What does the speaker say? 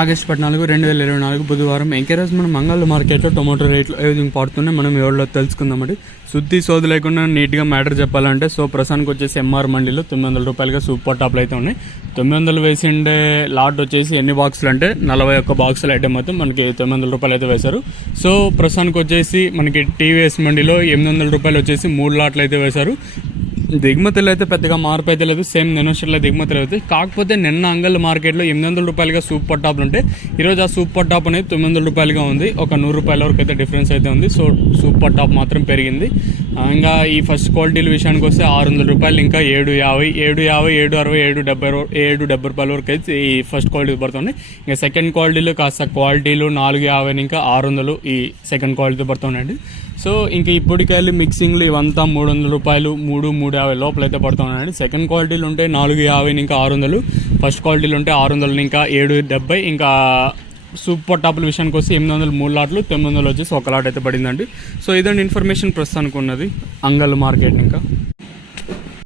August 14, 2024 బుధవారం encourage మనం మంగళ మార్కెట్లో టొమాటో రేట్లు ఏ విధంగా పడుతున్నాయి మనం ఎవరిలో తెలుసుకుందామండి. శుద్ధి సోది లేకుండా నీట్గా మ్యాటర్ చెప్పాలంటే ప్రస్తుతానికి వచ్చేసి ఎంఆర్ మండీలో 900 రూపాయలుగా సూపర్ టాప్లు అయితే ఉన్నాయి. 900 వేసిండే లాట్ వచ్చేసి ఎన్ని బాక్సులు అంటే 41 బాక్సులు ఐటమ్ అయితే మనకి 900 రూపాయలు అయితే వేశారు. ప్రస్తుతానికి వచ్చేసి మనకి టీవీఎస్ మండీలో 800 రూపాయలు వచ్చేసి 3 లాట్లు అయితే వేశారు. దిగుమతులు అయితే పెద్దగా మార్పు అయితే లేదు, సేమ్ నెనోషర్లో దిగుమతులు అవుతాయి. కాకపోతే నిన్న అంగల్ మార్కెట్లో 800 రూపాయలుగా సూపర్ టాప్లు ఉంటాయి. ఈరోజు ఆ సూపర్ టాప్ అనేది 900 రూపాయలుగా ఉంది. ఒక 100 రూపాయల వరకు అయితే డిఫరెన్స్ అయితే ఉంది. సూపర్ టాప్ మాత్రం పెరిగింది. ఇంకా ఈ ఫస్ట్ క్వాలిటీల విషయానికి వస్తే 600 రూపాయలు, ఇంకా 750, 760, 770 రూపాయల వరకు అయితే ఈ ఫస్ట్ క్వాలిటీ పడుతుంది. ఇంకా సెకండ్ క్వాలిటీలు కాస్త క్వాలిటీలు 450, ఇంకా 600 ఈ సెకండ్ క్వాలిటీ పడుతున్నాయండి. ఇంక ఈ పొడికాయలు మిక్సింగ్లు ఇవంతా 300 రూపాయలు, 350 లోపల అయితే పడుతున్నాయండి. సెకండ్ క్వాలిటీలు ఉంటే 450, ఇంకా 600. ఫస్ట్ క్వాలిటీలు ఉంటే 600, ఇంకా 770. ఇంకా సూపర్ టాప్ల విషయానికి వస్తే 800 3 లాట్లు, 900 వచ్చేసి 1 లాట్ అయితే పడిందండి. ఇదండి ఇన్ఫర్మేషన్ ప్రస్తుతానికి ఉన్నది అంగల్ మార్కెట్. ఇంకా